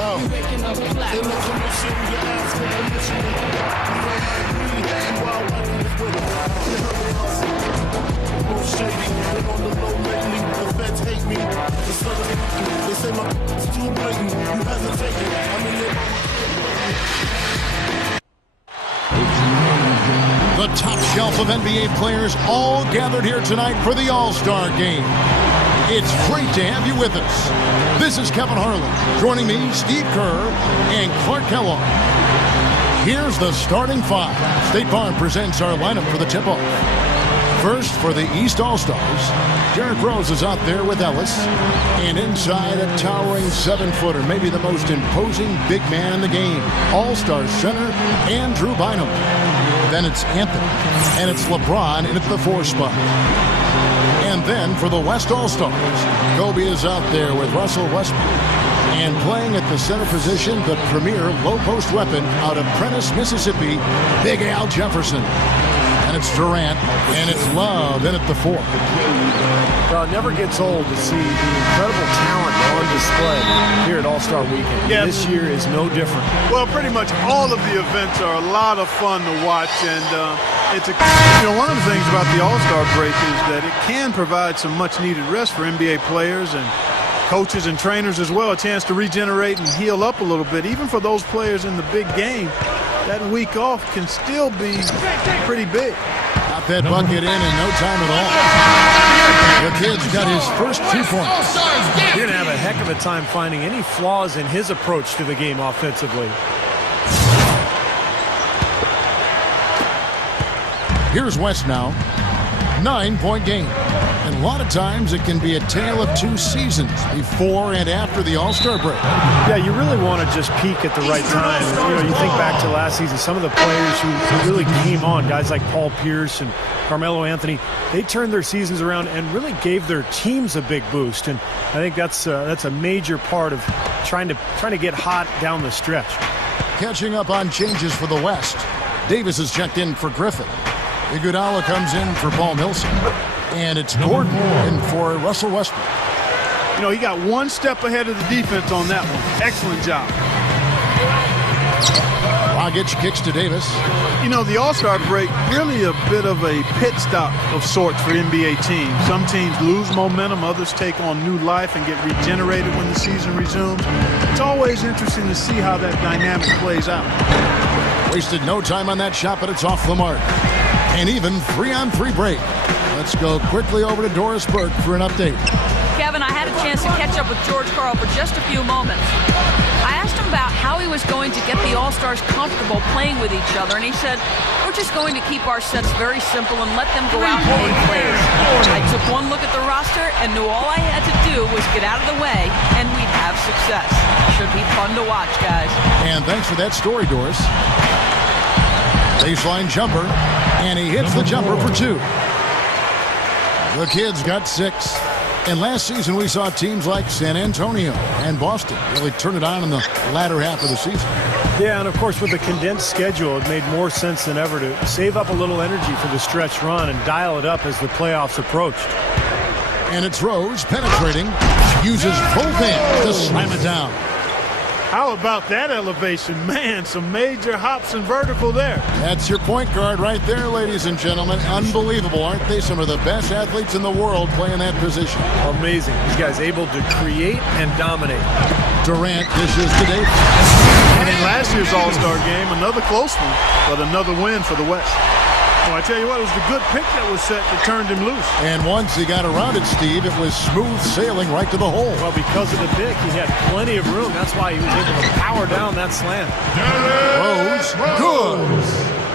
We waking up black. Ain't no commission, you ask for permission. You don't agree, you are working with us. Shady, been on the low lately. The feds hate me. The southern, they say my is too blatant. You hesitating. I'm in your. The top shelf of NBA players all gathered here tonight for the All-Star Game. It's great to have you with us. This is Kevin Harlan. Joining me, Steve Kerr and Clark Kellogg. Here's the starting five. State Farm presents our lineup for the tip-off. First, for the East All-Stars, Derrick Rose is out there with Ellis. And inside, a towering 7-footer, maybe the most imposing big man in the game. All-Star center, Andrew Bynum. Then it's Anthony, and it's LeBron in at the 4 spot. And then for the West All-Stars, Kobe is out there with Russell Westbrook. And playing at the center position, the premier low-post weapon out of Prentiss, Mississippi, Big Al Jefferson. And it's Durant, and it's Love in at the 4. Well, it never gets old to see the incredible talent on display here at All-Star Weekend. Yeah. This year is no different. Well, pretty much all of the events are a lot of fun to watch, and one of the things about the All-Star break is that it can provide some much-needed rest for NBA players and coaches and trainers as well, a chance to regenerate and heal up a little bit. Even for those players in the big game, that week off can still be pretty big. Got that bucket in no time at all. The kid's got his first 2 points. You're going to have a heck of a time finding any flaws in his approach to the game offensively. Here's West now. 9-point game. And a lot of times it can be a tale of 2 seasons before and after the All-Star break. Yeah, you really want to just peak at the right time. You think back to last season, some of the players who really came on, guys like Paul Pierce and Carmelo Anthony, they turned their seasons around and really gave their teams a big boost. And I think that's a major part of trying to get hot down the stretch. Catching up on changes for the West. Davis is checked in for Griffin. Iguodala comes in for Paul Millsap. And it's Gordon in for Russell Westbrook. He got one step ahead of the defense on that one. Excellent job. Dragic kicks to Davis. The All-Star break, really a bit of a pit stop of sorts for NBA teams. Some teams lose momentum, others take on new life and get regenerated when the season resumes. It's always interesting to see how that dynamic plays out. Wasted no time on that shot, but it's off the mark. And even 3-on-3 break. Let's go quickly over to Doris Burke for an update. Kevin, I had a chance to catch up with George Karl for just a few moments. I asked him about how he was going to get the All-Stars comfortable playing with each other, and he said, we're just going to keep our sets very simple and let them go out and make plays. I took one look at the roster and knew all I had to do was get out of the way, and we'd have success. Should be fun to watch, guys. And thanks for that story, Doris. Baseline jumper, and he hits the jumper for 2. The kid's got 6. And last season we saw teams like San Antonio and Boston really turn it on in the latter half of the season. Yeah, and of course with the condensed schedule, it made more sense than ever to save up a little energy for the stretch run and dial it up as the playoffs approached. And it's Rose penetrating, uses both hands to slam it down. How about that elevation? Man, some major hops and vertical there. That's your point guard right there, ladies and gentlemen. Unbelievable, aren't they? Some of the best athletes in the world playing that position. Amazing. These guys able to create and dominate. Durant dishes to Davis. And in last year's All-Star game, another close one, but another win for the West. Well, I tell you what, it was the good pick that was set that turned him loose. And once he got around it, Steve, it was smooth sailing right to the hole. Well, because of the pick, he had plenty of room. That's why he was able to power down that slant. Rose, good.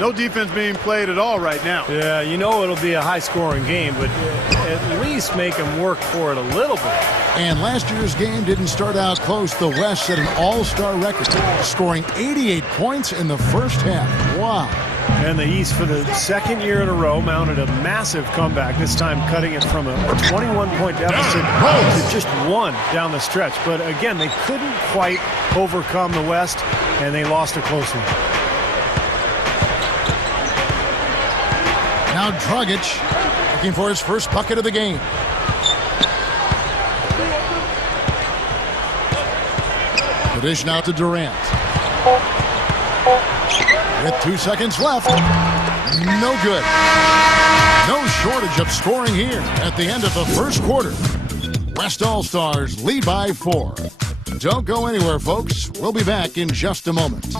No defense being played at all right now. Yeah, it'll be a high-scoring game, but at least make him work for it a little bit. And last year's game didn't start out close. The West set an all-star record, scoring 88 points in the first half. Wow. And the East, for the second year in a row, mounted a massive comeback, this time cutting it from a 21-point deficit to just 1 down the stretch. But again, they couldn't quite overcome the West, and they lost a close one. Now Dragic looking for his first bucket of the game. The dish now to Durant. With 2 seconds left. No good. No shortage of scoring here at the end of the first quarter. West All-Stars lead by 4. Don't go anywhere, folks. We'll be back in just a moment.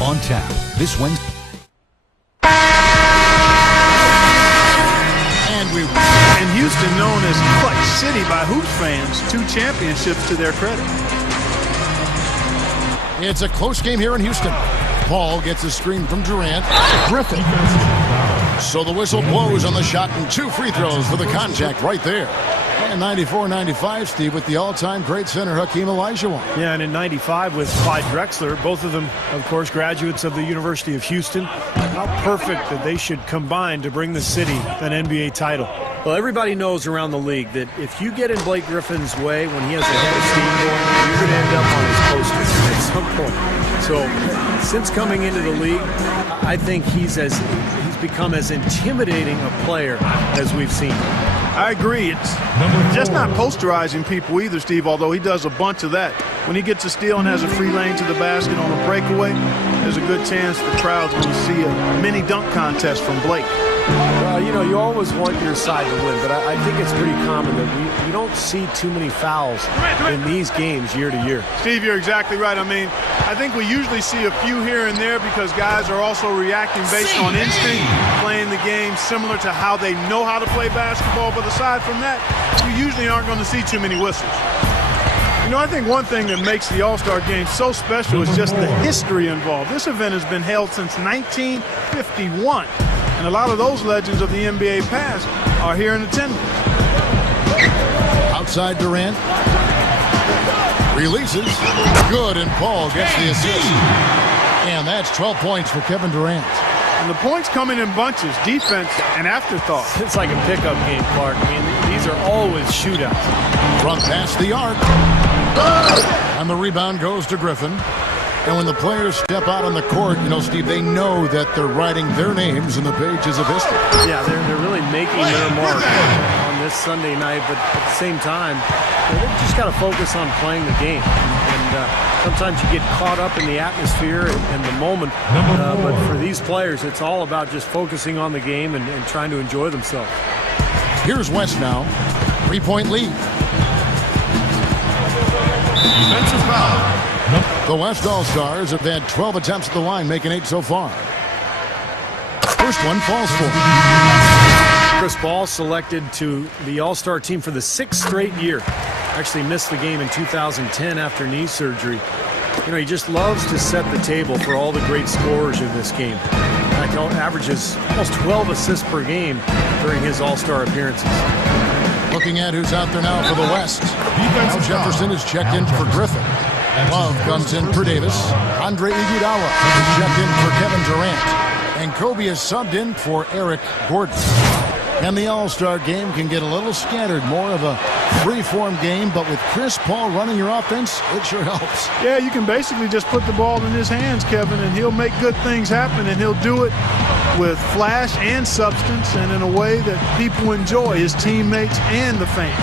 On tap this Wednesday. And Houston, known as Clutch City by Hoops fans, 2 championships to their credit. It's a close game here in Houston. Paul gets a screen from Durant. Griffin. So the whistle blows on the shot and 2 free throws for the contact right there. And 94-95, Steve, with the all-time great center Hakeem Olajuwon. Yeah, and in 95 with Clyde Drexler, both of them, of course, graduates of the University of Houston. How perfect that they should combine to bring the city an NBA title. Well, everybody knows around the league that if you get in Blake Griffin's way when he has a head of steam going, you're going to end up on his poster at some point. So since coming into the league, I think he's become as intimidating a player as we've seen. I agree. It's just not posterizing people either, Steve, although he does a bunch of that. When he gets a steal and has a free lane to the basket on a breakaway, there's a good chance the crowd's going to see a mini dunk contest from Blake. Well, you know, you always want your side to win, but I think it's pretty common that we don't see too many fouls in these games year to year. Steve, you're exactly right. I mean, I think we usually see a few here and there because guys are also reacting based on instinct, playing the game similar to how they know how to play basketball. But aside from that, you usually aren't going to see too many whistles. You know, I think one thing that makes the All-Star Game so special is just the history involved. This event has been held since 1951. And a lot of those legends of the NBA past are here in attendance. Outside Durant. Releases. Good, and Paul gets the assist. And that's 12 points for Kevin Durant. And the points coming in bunches, defense and afterthought. It's like a pickup game, Clark. I mean, these are always shootouts. Front pass the arc. And the rebound goes to Griffin. And when the players step out on the court, you know, Steve, they know that they're writing their names in the pages of history. Yeah, they're really making their mark on this Sunday night, but at the same time, they've just got to focus on playing the game. And sometimes you get caught up in the atmosphere and the moment, but for these players, it's all about just focusing on the game and trying to enjoy themselves. Here's West now. 3-point lead. Defensive foul. The West All-Stars have had 12 attempts at the line, making 8 so far. First one falls for. Chris Paul selected to the All-Star team for the 6th straight year. Actually missed the game in 2010 after knee surgery. You know, he just loves to set the table for all the great scorers in this game. In fact, he averages almost 12 assists per game during his All-Star appearances. Looking at who's out there now for the West. Al Jefferson is checked in for Griffin. Love comes in for Davis. Andre Iguodala is checked in for Kevin Durant. And Kobe is subbed in for Eric Gordon. And the All-Star game can get a little scattered, more of a free-form game, but with Chris Paul running your offense, it sure helps. Yeah, you can basically just put the ball in his hands, Kevin, and he'll make good things happen, and he'll do it with flash and substance and in a way that people enjoy, his teammates and the fans.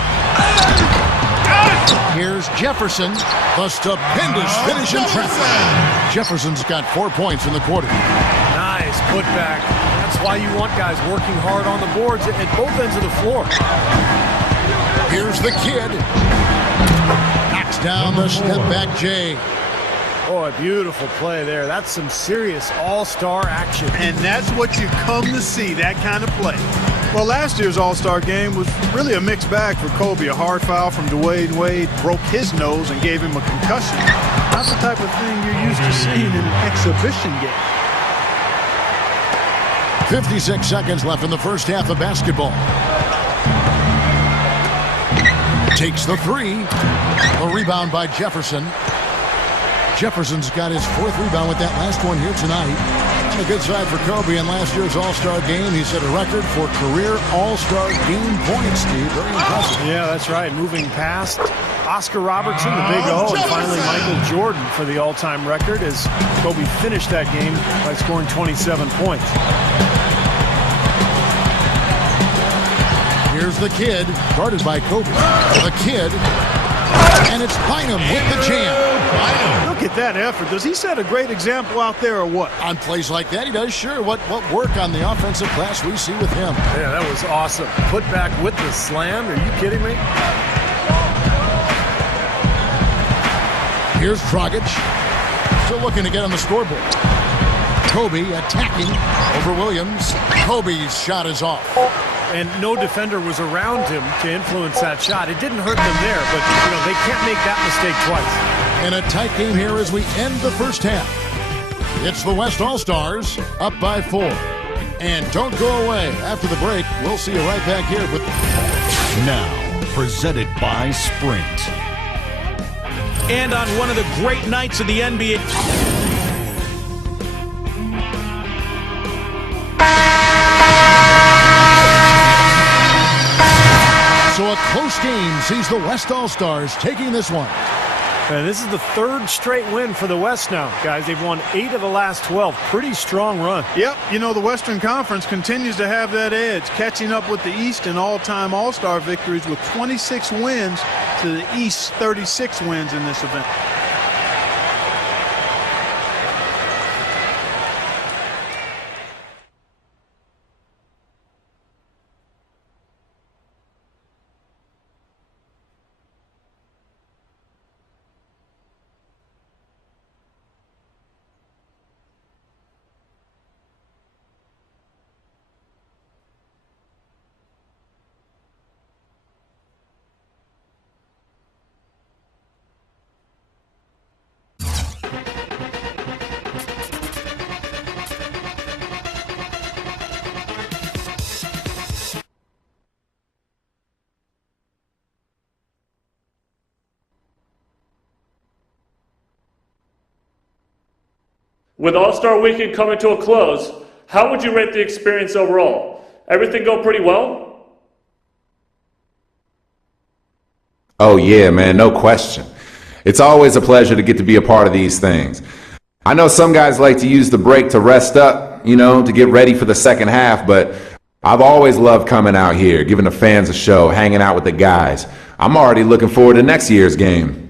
Here's Jefferson, the stupendous finish in traffic. Jefferson's got 4 points in the quarter. Nice putback. That's why you want guys working hard on the boards at both ends of the floor. Here's the kid. Knocks down the step-back J. Oh, a beautiful play there. That's some serious all-star action. And that's what you come to see, that kind of play. Well, last year's All-Star game was really a mixed bag for Kobe. A hard foul from Dwayne Wade broke his nose and gave him a concussion. Not the type of thing you're used to seeing in an exhibition game. 56 seconds left in the first half of basketball. Takes the three. A rebound by Jefferson. Jefferson's got his 4th rebound with that last one here tonight. On the good side for Kobe in last year's All-Star game, he set a record for career All-Star game points, Steve. Very impressive. Yeah, that's right. Moving past Oscar Robertson, the Big O, and finally Michael Jordan for the all-time record as Kobe finished that game by scoring 27 points. Here's Here's the kid, guarded by Kobe. The kid, and it's Bynum with the jam. Look at that effort. Does he set a great example out there or what? On plays like that, he does. Sure. What work on the offensive glass we see with him. Yeah, that was awesome. Put back with the slam. Are you kidding me? Here's Dragic. Still looking to get on the scoreboard. Kobe attacking over Williams. Kobe's shot is off. And no defender was around him to influence that shot. It didn't hurt them there, but they can't make that mistake twice. In a tight game here as we end the first half. It's the West All-Stars up by 4. And don't go away. After the break, we'll see you right back here with... Now, presented by Sprint. And on one of the great nights of the NBA... So a close game sees the West All-Stars taking this one. And this is the third straight win for the West now, guys. They've won 8 of the last 12. Pretty strong run. Yep, the Western Conference continues to have that edge, catching up with the East in all-time All-Star victories with 26 wins to the East's 36 wins in this event. With All-Star Weekend coming to a close, how would you rate the experience overall? Everything go pretty well? Oh yeah, man, no question. It's always a pleasure to get to be a part of these things. I know some guys like to use the break to rest up, to get ready for the second half, but I've always loved coming out here, giving the fans a show, hanging out with the guys. I'm already looking forward to next year's game.